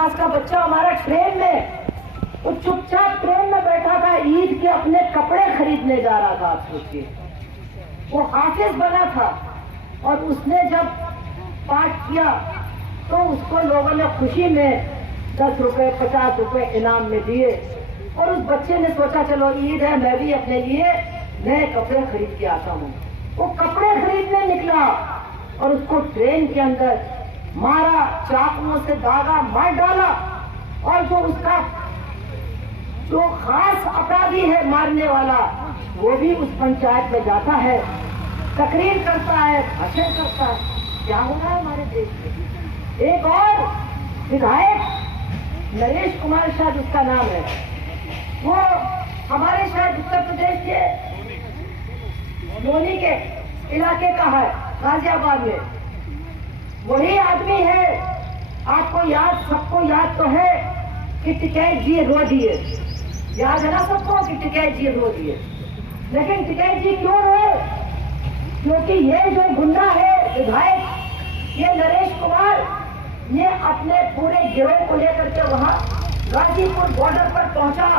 पास का बच्चा हमारा ट्रेन में, वो चुपचाप ट्रेन में बैठा था, ईद के अपने कपड़े खरीदने जा रहा था। आप सोचिए, वो हाफिज बना था और उसने जब पाठ किया तो उसको लोगों ने खुशी में 10 रुपए 50 रुपए इनाम में दिए। और उस बच्चे ने सोचा चलो ईद है, मैं भी अपने लिए नए कपड़े खरीद के आता हूँ। वो कपड़े खरीदने निकला और उसको ट्रेन के अंदर मारा, चाकुओं से दागा, मार डाला। और जो उसका जो खास अपराधी है मारने वाला, वो भी उस पंचायत में जाता है, तकरीर करता है, भाषण करता है। क्या हो रहा है हमारे देश में? एक और विधायक नरेश कुमार शाह जिसका नाम है, वो हमारे शायद उत्तर प्रदेश के लोनी के इलाके का है, गाजियाबाद में। वही आदमी है, आपको याद, सबको याद तो है कि टिकैत जी रो दिए। याद है ना सबको कि टिकैत जी रो दिए। लेकिन टिकैत जी क्यों रोए? क्योंकि ये जो गुंडा है विधायक, ये नरेश कुमार, ये अपने पूरे गिरोह को लेकर के वहां गाजीपुर बॉर्डर पर पहुंचा।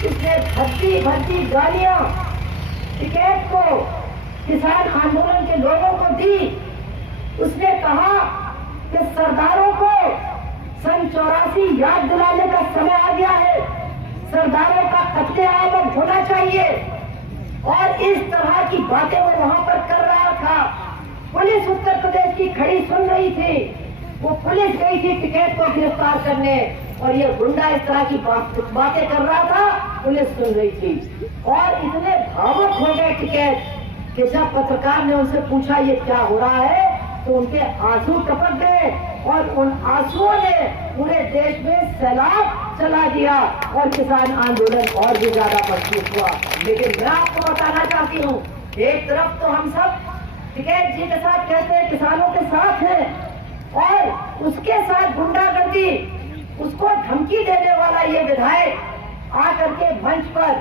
इसने भर्ती गालियां टिकैत को, किसान आंदोलन के लोगों को दी। उसने कहा कि सरदारों को सन 84 याद दिलाने का समय आ गया है, सरदारों का कत्लेआम अब होना चाहिए। और इस तरह की बातें वो वहां पर कर रहा था। पुलिस उत्तर प्रदेश की खड़ी सुन रही थी, वो पुलिस गई थी टिकैत को गिरफ्तार करने, और ये गुंडा इस तरह की बातें कर रहा था, पुलिस सुन रही थी। और इतने भावुक हो गए टिकैत कि जब पत्रकार ने उनसे पूछा ये क्या हो रहा है, तो उनके आंसू टपक गए और उन आंसुओं ने पूरे देश में सैलाब चला दिया और किसान आंदोलन और भी ज्यादा मजबूत हुआ। लेकिन मैं आपको बताना चाहती हूँ, एक तरफ तो हम सब टिकैत जी के साथ कहते हैं, किसानों के साथ हैं, और उसके साथ गुंडागर्दी, उसको धमकी देने वाला ये विधायक आकर के मंच पर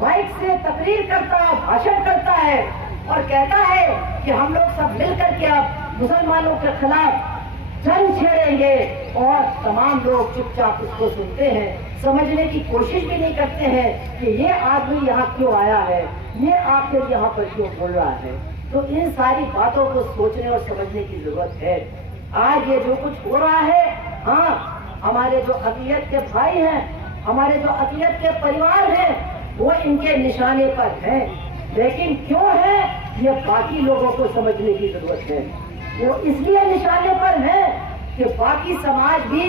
माइक से तकरीर करता है, भाषण करता है और कहता है कि हम लोग सब मिलकर के अब मुसलमानों के खिलाफ जंग छेड़ेंगे। और तमाम लोग चुपचाप उसको सुनते हैं, समझने की कोशिश भी नहीं करते हैं कि ये आदमी यहाँ क्यों आया है, ये आखिर यहाँ पर क्यों बोल रहा है। तो इन सारी बातों को सोचने और समझने की जरूरत है। आज ये जो कुछ हो रहा है, हाँ, हमारे जो अक़लियत के भाई हैं, हमारे जो अक़लियत के परिवार हैं, वो इनके निशाने पर हैं। लेकिन क्यों है, ये बाकी लोगों को समझने की जरूरत है। वो इसलिए निशाने पर है कि बाकी समाज भी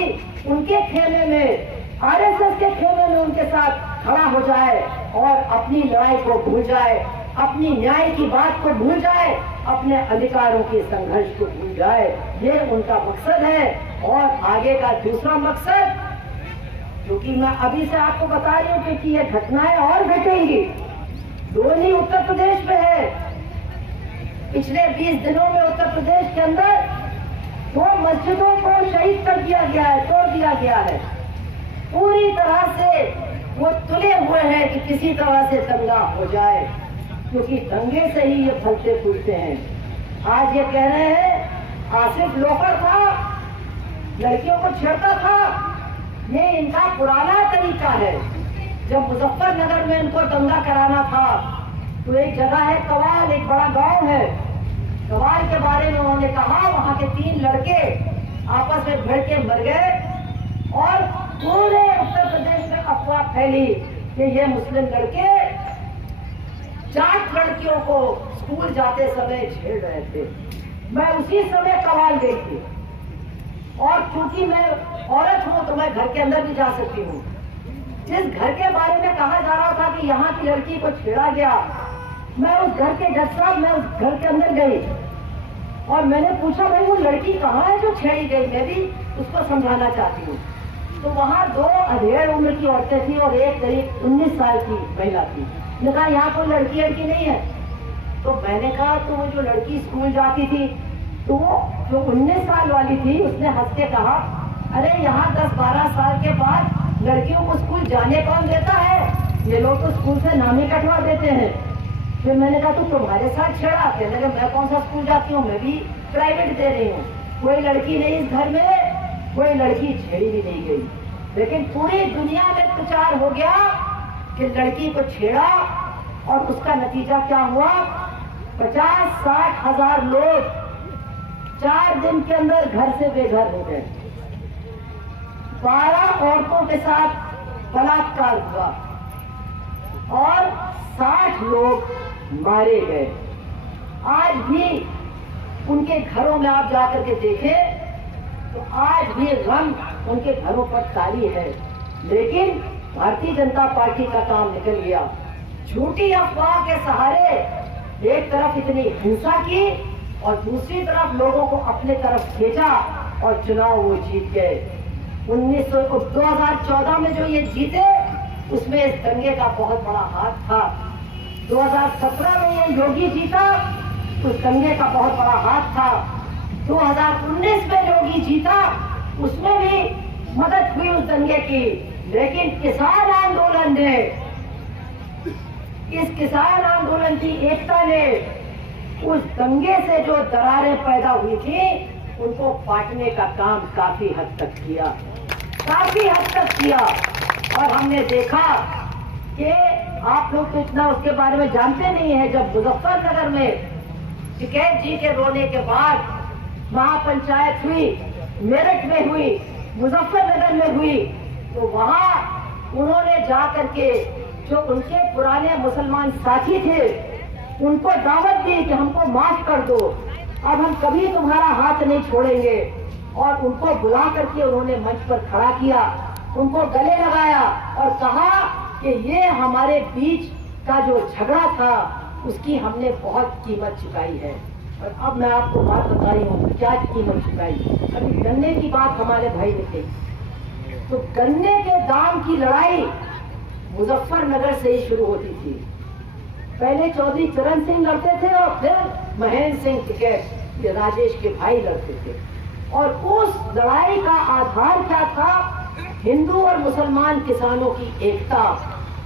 उनके खेमे में, आरएसएस के खेमे में उनके साथ खड़ा हो जाए और अपनी लड़ाई को भूल जाए, अपनी न्याय की बात को भूल जाए, अपने अधिकारों के संघर्ष को भूल जाए। ये उनका मकसद है। और आगे का दूसरा मकसद, क्योंकि मैं अभी से आपको बता रही हूँ क्योंकि ये घटनाएं और घटेंगी, दोनों उत्तर प्रदेश में है। पिछले 20 दिनों में उत्तर प्रदेश के अंदर 2 मस्जिदों को शहीद कर दिया गया है, तोड़ दिया गया है। पूरी तरह से वो तुले हुए हैं कि किसी तरह से दंगा हो जाए, क्योंकि दंगे से ही ये फलते फूलते हैं। आज ये कह रहे हैं आसिफ लोफर था, लड़कियों को छेड़ता था, ये इनका पुराना तरीका है। जब मुजफ्फरनगर में इनको दंगा कराना था तो एक जगह है कवाल, एक बड़ा गांव है, कवाल के बारे में उन्होंने कहा वहां के 3 लड़के आपस में भिड़ के मर गए और पूरे उत्तर प्रदेश में अफवाह फैली कि ये मुस्लिम लड़के 4 लड़कियों को स्कूल जाते समय छेड़ रहे थे। मैं उसी समय कवाल गई थी और क्योंकि मैं औरत हूं तो मैं घर के अंदर भी जा सकती हूँ। जिस घर के बारे में कहा जा रहा था कि यहाँ की लड़की को छेड़ा गया, मैं उस घर के जज साहब, मैं उस घर के अंदर गई और मैंने पूछा भाई वो लड़की कहाँ है जो छेड़ी गई, मैं भी उसको समझाना चाहती हूँ। तो वहाँ 2 अधेड़ उम्र की औरतें थी और एक करीब 19 साल की महिला थी। मैंने कहा यहाँ कोई लड़की नहीं है। तो मैंने कहा तो वो जो लड़की स्कूल जाती थी, तो वो जो 19 साल वाली थी, उसने हंस के कहा अरे यहाँ 10-12 साल के बाद लड़कियों को स्कूल जाने कौन देता है, ये लोग तो स्कूल से नाम ही कटवा देते हैं। फिर मैंने कहा तो तुम्हारे साथ छेड़ा? कहने लगे मैं कौन सा स्कूल जाती हूँ, मैं भी प्राइवेट दे रही हूँ, कोई लड़की नहीं इस घर में, कोई लड़की छेड़ी भी नहीं गई। लेकिन पूरी दुनिया में प्रचार हो गया कि लड़की को छेड़ा, और उसका नतीजा क्या हुआ? 50-60 हजार लोग 4 दिन के अंदर घर से बेघर हो गए। 12 औरतों के साथ बलात्कार हुआ और 60 लोग मारे गए। आज भी उनके घरों में आप जाकर के देखें तो आज भी रंग उनके घरों पर तारी है। लेकिन भारतीय जनता पार्टी का काम निकल गया। झूठी अफवाह के सहारे एक तरफ इतनी हिंसा की और दूसरी तरफ लोगों को अपने तरफ खींचा और चुनाव वो जीत गए। 2014 में जो ये जीते उसमें इस दंगे का बहुत बड़ा हाथ था। 2017 में ये योगी जीता, उस दंगे का बहुत बड़ा हाथ था। 2019 में योगी जीता, उसमें भी मदद हुई उस दंगे की। लेकिन किसान आंदोलन ने, इस किसान आंदोलन की एकता ने उस दंगे से जो दरारें पैदा हुई थी उनको पाटने का काम काफी हद तक किया, काफी हद तक किया। और हमने देखा कि आप लोग तो इतना उसके बारे में जानते नहीं है। जब मुजफ्फरनगर में टिकैत जी के रोने के बाद महापंचायत हुई, मेरठ में हुई, मुजफ्फरनगर में हुई, तो वहां उन्होंने जाकर के जो उनके पुराने मुसलमान साथी थे उनको दावत दी कि हमको माफ कर दो, अब हम कभी तुम्हारा हाथ नहीं छोड़ेंगे। और उनको बुला करके उन्होंने मंच पर खड़ा किया, उनको गले लगाया और कहा कि ये हमारे बीच का जो झगड़ा था उसकी हमने बहुत कीमत चुकाई है। और अब मैं आपको बात बता रही हूँ क्या कीमत चुकाई। अभी गन्ने की बात हमारे भाई ने कही, तो गन्ने के दाम की लड़ाई मुजफ्फरनगर से ही शुरू होती थी। पहले चौधरी चरण सिंह लड़ते थे और फिर महेंद्र सिंह टिकैत, ये राजेश के भाई लड़ते थे। और उस लड़ाई का आधार क्या था? हिंदू और मुसलमान किसानों की एकता।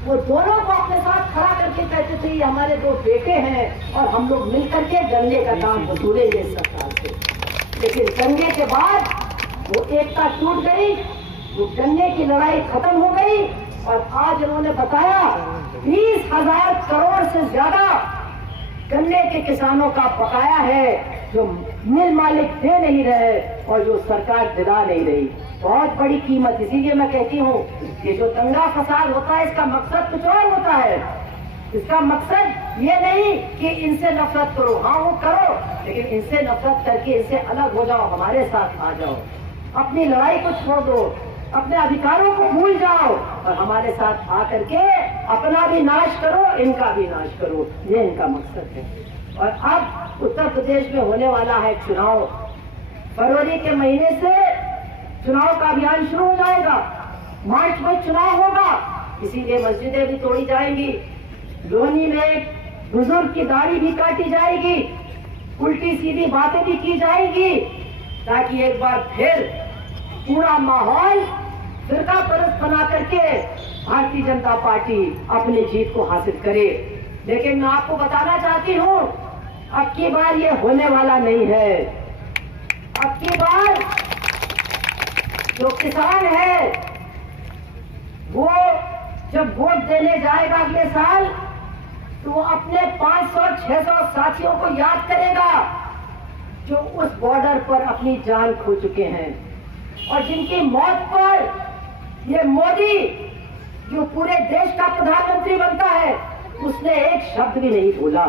वो दोनों को अपने साथ खड़ा करके कहते थे ये हमारे 2 बेटे हैं और हम लोग मिलकर के गन्ने का दाम वसूलेंगे सरकार से। लेकिन दंगे के बाद वो एकता टूट गई, वो गन्ने की लड़ाई खत्म हो गई। और आज उन्होंने बताया 20,000 करोड़ से ज्यादा गन्ने के किसानों का बकाया है जो मिल मालिक दे नहीं रहे और जो सरकार दिला नहीं रही। बहुत बड़ी कीमत। इसीलिए मैं कहती हूँ ये जो दंगा फसाद होता है इसका मकसद कुछ और होता है। इसका मकसद ये नहीं कि इनसे नफरत करो, हाँ वो करो, लेकिन इनसे नफरत करके इनसे अलग हो जाओ, हमारे साथ आ जाओ, अपनी लड़ाई को छोड़ दो, अपने अधिकारों को भूल जाओ और हमारे साथ आ करके अपना भी नाश करो, इनका भी नाश करो। ये इनका मकसद है। और अब उत्तर प्रदेश में होने वाला है चुनाव। फरवरी के महीने से चुनाव का अभियान शुरू हो जाएगा। मार्च में चुनाव होगा, इसीलिए मस्जिदें भी तोड़ी जाएंगी, लोनी में बुजुर्ग की दाढ़ी भी काटी जाएगी, उल्टी सीधी बातें भी की जाएगी, ताकि एक बार फिर पूरा माहौल फिरका परस्त बना करके भारतीय जनता पार्टी अपनी जीत को हासिल करे। लेकिन मैं आपको बताना चाहती हूँ अब की बार ये होने वाला नहीं है। अब की बार जो किसान है वो जब वोट देने जाएगा अगले साल तो वो अपने 500-600 साथियों को याद करेगा जो उस बॉर्डर पर अपनी जान खो चुके हैं और जिनकी मौत पर ये मोदी जो पूरे देश का प्रधानमंत्री बनता है उसने एक शब्द भी नहीं बोला।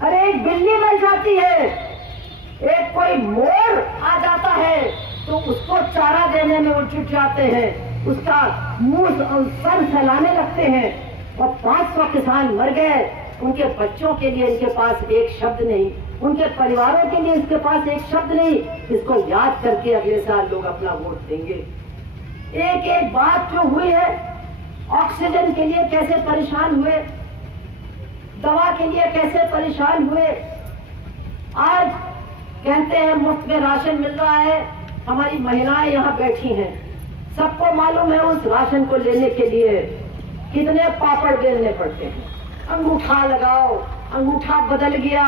अरे एक बिल्ली मर जाती है, एक कोई मोर आ जाता है तो उसको चारा देने में वो जुट जाते हैं, उसका मुंह सर फैलाने लगते हैं। और 500 किसान मर गए, उनके बच्चों के लिए इनके पास एक शब्द नहीं, उनके परिवारों के लिए इसके पास एक शब्द नहीं, इसको याद करके अगले साल लोग अपना वोट देंगे। एक एक बात जो हुई है, ऑक्सीजन के लिए कैसे परेशान हुए, दवा के लिए कैसे परेशान हुए। आज कहते हैं मुफ्त में राशन मिल रहा है, हमारी महिलाएं यहाँ बैठी हैं, सबको मालूम है उस राशन को लेने के लिए कितने पापड़ बेलने पड़ते हैं। अंगूठा लगाओ, अंगूठा बदल गया,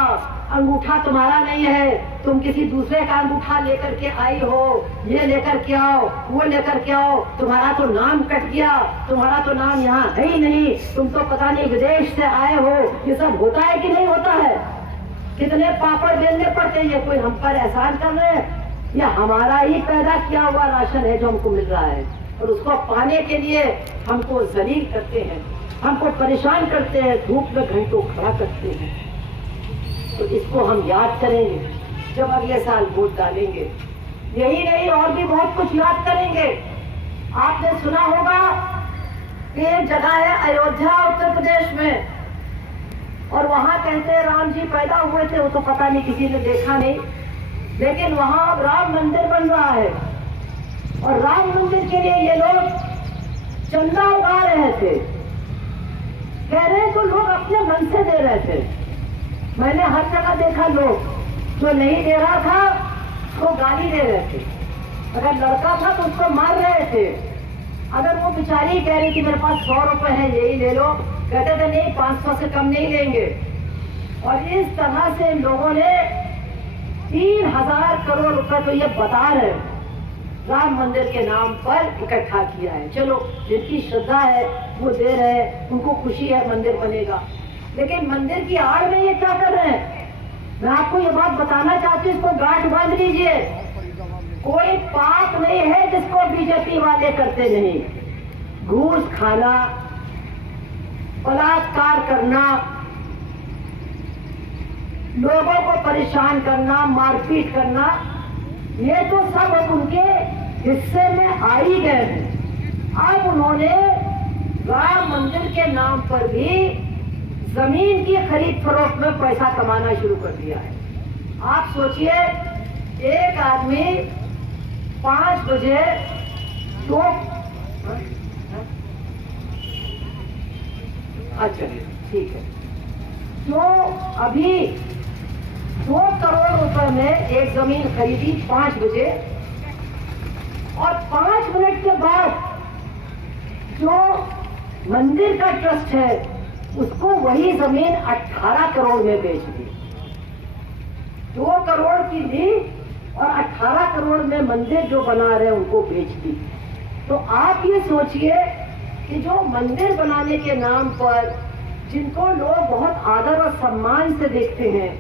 अंगूठा तुम्हारा नहीं है, तुम किसी दूसरे का अंगूठा लेकर के आई हो, ये लेकर के आओ, वो लेकर के आओ, तुम्हारा तो नाम कट गया, तुम्हारा तो नाम यहाँ है ही नहीं, तुम तो पता नहीं विदेश से आए हो। ये सब होता है कि नहीं होता है? कितने पापड़ बेलने पड़ते हैं, कोई हम पर एहसान कर रहे हैं या हमारा ही पैदा किया हुआ राशन है जो हमको मिल रहा है, और उसको पाने के लिए हमको जलील करते हैं, हमको परेशान करते हैं, धूप में घंटों खड़ा करते हैं। तो इसको हम याद करेंगे जब अगले साल वोट डालेंगे। यही नहीं, और भी बहुत कुछ याद करेंगे। आपने सुना होगा कि एक जगह है अयोध्या, उत्तर प्रदेश में, और वहां कहते हैं राम जी पैदा हुए थे, वो तो पता नहीं, किसी ने देखा नहीं, लेकिन वहां अब राम मंदिर बन रहा है, और राम मंदिर के लिए ये लोग चंदा उगा रहे थे। कह रहे तो लोग अपने मन से दे रहे थे। मैंने हर जगह देखा, लोग जो नहीं दे रहा था उसको गाली दे रहे थे, अगर लड़का था तो उसको मार रहे थे, अगर वो बेचारी कह रही कि मेरे पास 100 रुपए है यही ले लो, कहते थे नहीं 500 से कम नहीं लेंगे। और इस तरह से लोगों ने 3000 करोड़ रुपए तो ये बता रहे राम मंदिर के नाम पर इकट्ठा किया है। चलो, जिनकी श्रद्धा है वो दे रहे हैं, उनको खुशी है मंदिर बनेगा, लेकिन मंदिर की आड़ में ये क्या कर रहे हैं? मैं आपको ये बात बताना चाहती हूँ, इसको गांठ बांध लीजिए। कोई पाप नहीं है जिसको बीजेपी वाले करते नहीं। घूस खाना, बलात्कार करना, लोगों को परेशान करना, मारपीट करना, ये तो सब अब उनके हिस्से में आ ही गए हैं। अब उन्होंने राम मंदिर के नाम पर भी जमीन की खरीद फरोख्त में पैसा कमाना शुरू कर दिया है। आप सोचिए, एक आदमी 5 बजे तो अच्छा ठीक है, जो अभी 2 करोड़ रुपए में एक जमीन खरीदी 5 बजे, और 5 मिनट के बाद जो मंदिर का ट्रस्ट है उसको वही जमीन 18 करोड़ में बेच दी। 2 करोड़ की ली और 18 करोड़ में मंदिर जो बना रहे हैं उनको बेच दी। तो आप ये सोचिए कि जो मंदिर बनाने के नाम पर जिनको लोग बहुत आदर और सम्मान से देखते हैं,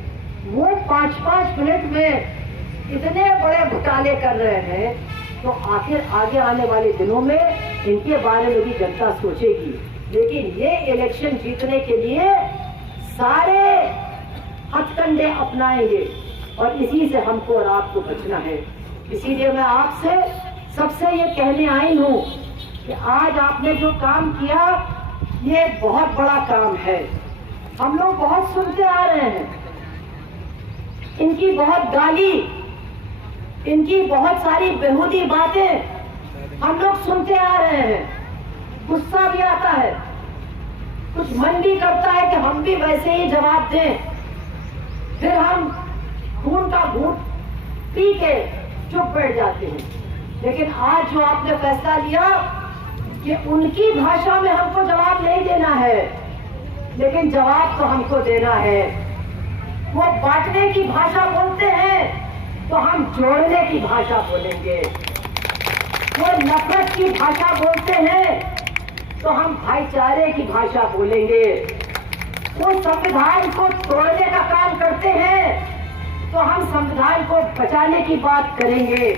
वो 5-5 मिनट में इतने बड़े घोटाले कर रहे हैं, तो आखिर आगे आने वाले दिनों में इनके बारे में भी जनता सोचेगी। लेकिन ये इलेक्शन जीतने के लिए सारे हथकंडे अपनाएंगे, और इसी से हमको और आपको बचना है। इसीलिए मैं आपसे सबसे ये कहने आई हूँ कि आज आपने जो काम किया ये बहुत बड़ा काम है। हम लोग बहुत सुनते आ रहे हैं, इनकी बहुत गाली, इनकी बहुत सारी बेहूदी बातें हम लोग सुनते आ रहे हैं। गुस्सा भी आता है, कुछ मन भी करता है कि हम भी वैसे ही जवाब दें, फिर हम खून का घूंट पी के चुप बैठ जाते हैं। लेकिन आज जो आपने फैसला लिया कि उनकी भाषा में हमको जवाब नहीं देना है, लेकिन जवाब तो हमको देना है। वो बांटने की भाषा बोलते हैं तो हम जोड़ने की भाषा बोलेंगे। वो नफरत की भाषा बोलते हैं तो हम भाईचारे की भाषा बोलेंगे। वो संविधान को तोड़ने का काम करते हैं तो हम संविधान को बचाने की बात करेंगे।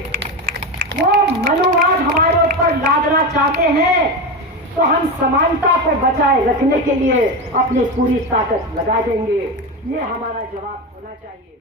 वो मनुवाद हमारे ऊपर लादना चाहते हैं तो हम समानता को बचाए रखने के लिए अपनी पूरी ताकत लगा देंगे। ये हमारा जवाब होना चाहिए।